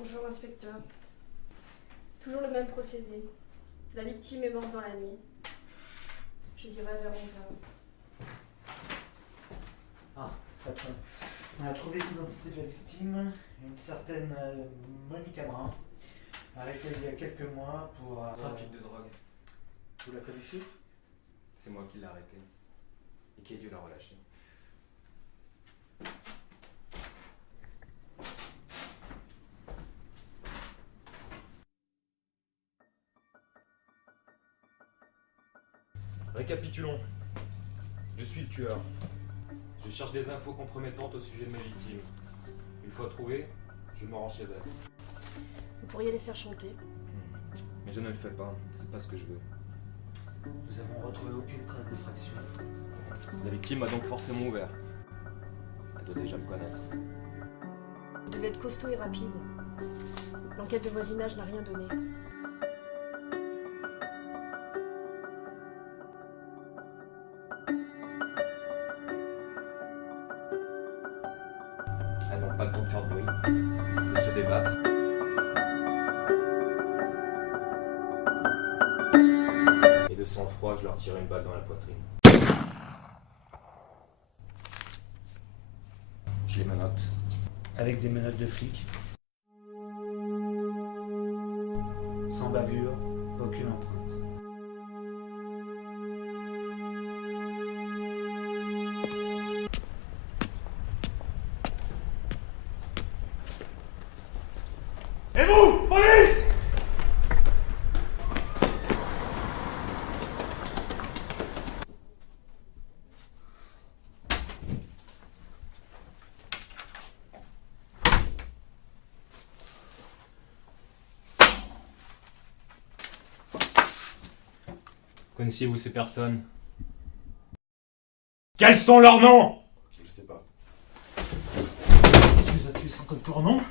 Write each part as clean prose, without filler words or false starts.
Bonjour inspecteur. Toujours le même procédé. La victime est morte dans la nuit. Je dirais vers 11h. Ah, patron. On a trouvé l'identité de la victime, une certaine Monica Brun, arrêtée il y a quelques mois pour... Trafic de drogue. Vous la connaissez? C'est moi qui l'ai arrêtée. Et qui ai dû la relâcher. Récapitulons. Je suis le tueur. Je cherche des infos compromettantes au sujet de ma victime. Une fois trouvée, je me rends chez elle. Vous pourriez les faire chanter. Mais je ne le fais pas, c'est pas ce que je veux. Nous avons retrouvé aucune trace d'effraction. La victime m'a donc forcément ouvert. Elle doit déjà me connaître. Vous devez être costaud et rapide. L'enquête de voisinage n'a rien donné. Elles n'ont pas le temps de faire de bruit, de se débattre. Et de sang-froid, je leur tire une balle dans la poitrine. Je les menotte. Avec des menottes de flics. Sans bavure, aucune empreinte. Et vous, police! Connaissiez-vous ces personnes? Quels sont leurs noms? Je sais pas. Tu les as tués sans code pour nom?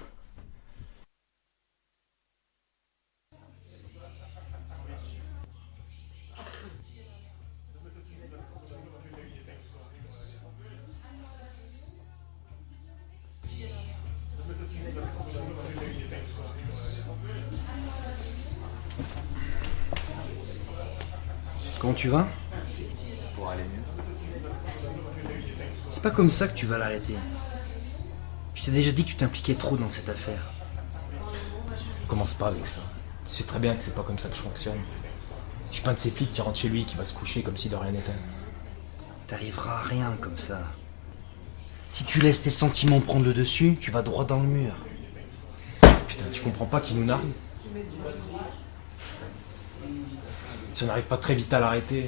Comment tu vas? C'est pour aller mieux. C'est pas comme ça que tu vas l'arrêter. Je t'ai déjà dit que tu t'impliquais trop dans cette affaire. Commence pas avec ça. Tu sais très bien que c'est pas comme ça que je fonctionne. Je suis pas un de ces flics qui rentre chez lui et qui va se coucher comme si de rien n'était. T'arriveras à rien comme ça. Si tu laisses tes sentiments prendre le dessus, tu vas droit dans le mur. Putain, tu comprends pas qu'il nous nargue? Si on n'arrive pas très vite à l'arrêter,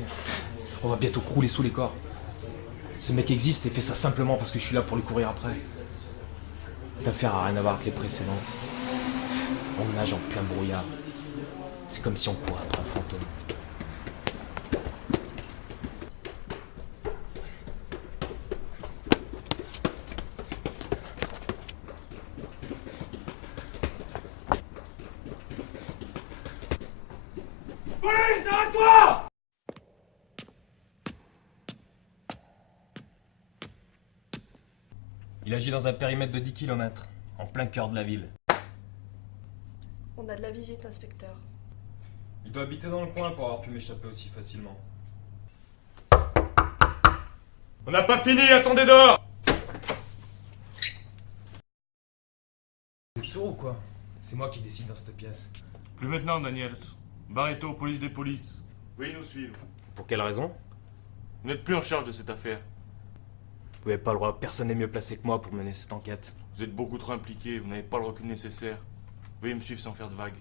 on va bientôt crouler sous les corps. Ce mec existe et fait ça simplement parce que je suis là pour lui courir après. Cette affaire a rien à voir avec les précédentes. On nage en plein brouillard. C'est comme si on courait après un fantôme. Police, arrête-toi! Il agit dans un périmètre de 10 km, en plein cœur de la ville. On a de la visite, inspecteur. Il doit habiter dans le coin pour avoir pu m'échapper aussi facilement. On n'a pas fini, attendez dehors! Vous êtes sourd ou quoi? C'est moi qui décide dans cette pièce. Plus maintenant, Daniels. Barreto, police des polices. Veuillez nous suivre. Pour quelle raison? Vous n'êtes plus en charge de cette affaire. Vous n'avez pas le droit, personne n'est mieux placé que moi pour mener cette enquête. Vous êtes beaucoup trop impliqué, vous n'avez pas le recul nécessaire. Veuillez me suivre sans faire de vagues.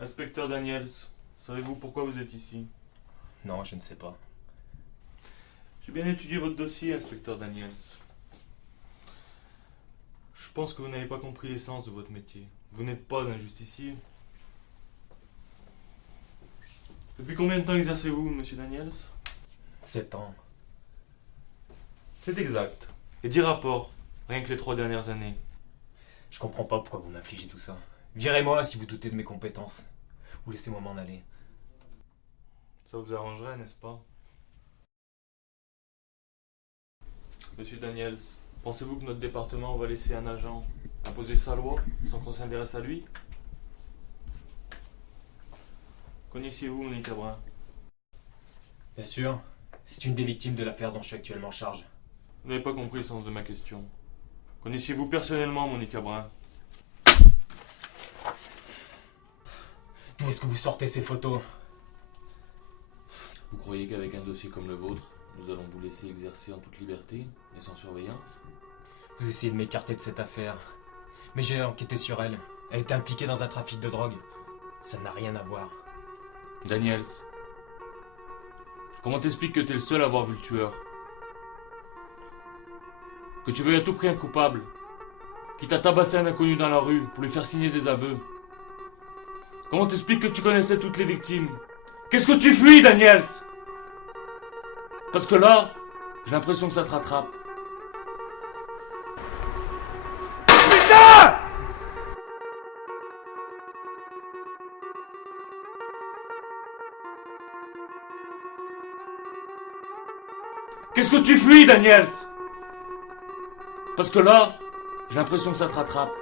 Inspecteur Daniels, savez-vous pourquoi vous êtes ici? Non, je ne sais pas. J'ai bien étudié votre dossier, inspecteur Daniels. Je pense que vous n'avez pas compris l'essence de votre métier. Vous n'êtes pas un justicier. Depuis combien de temps exercez-vous, monsieur Daniels? 7 ans. C'est exact. Et 10 rapports, rien que les 3 dernières années. Je comprends pas pourquoi vous m'infligez tout ça. Virez-moi si vous doutez de mes compétences. Ou laissez-moi m'en aller. Ça vous arrangerait, n'est-ce pas? Monsieur Daniels, pensez-vous que notre département va laisser un agent imposer sa loi sans qu'on s'intéresse à lui? Connaissiez-vous Monica Brun? Bien sûr, c'est une des victimes de l'affaire dont je suis actuellement en charge. Vous n'avez pas compris le sens de ma question. Connaissiez-vous personnellement Monica Brun? D'où est-ce que vous sortez ces photos? Vous croyez qu'avec un dossier comme le vôtre, nous allons vous laisser exercer en toute liberté et sans surveillance? Vous essayez de m'écarter de cette affaire. Mais j'ai enquêté sur elle. Elle était impliquée dans un trafic de drogue. Ça n'a rien à voir. Daniels, comment t'expliques que t'es le seul à avoir vu le tueur? Que tu veuilles à tout prix un coupable, qui t'a tabassé un inconnu dans la rue pour lui faire signer des aveux? Comment t'expliques que tu connaissais toutes les victimes? Qu'est-ce que tu fuis, Daniels? Parce que là, j'ai l'impression que ça te rattrape. Putain! Qu'est-ce que tu fuis, Daniels? Parce que là, j'ai l'impression que ça te rattrape.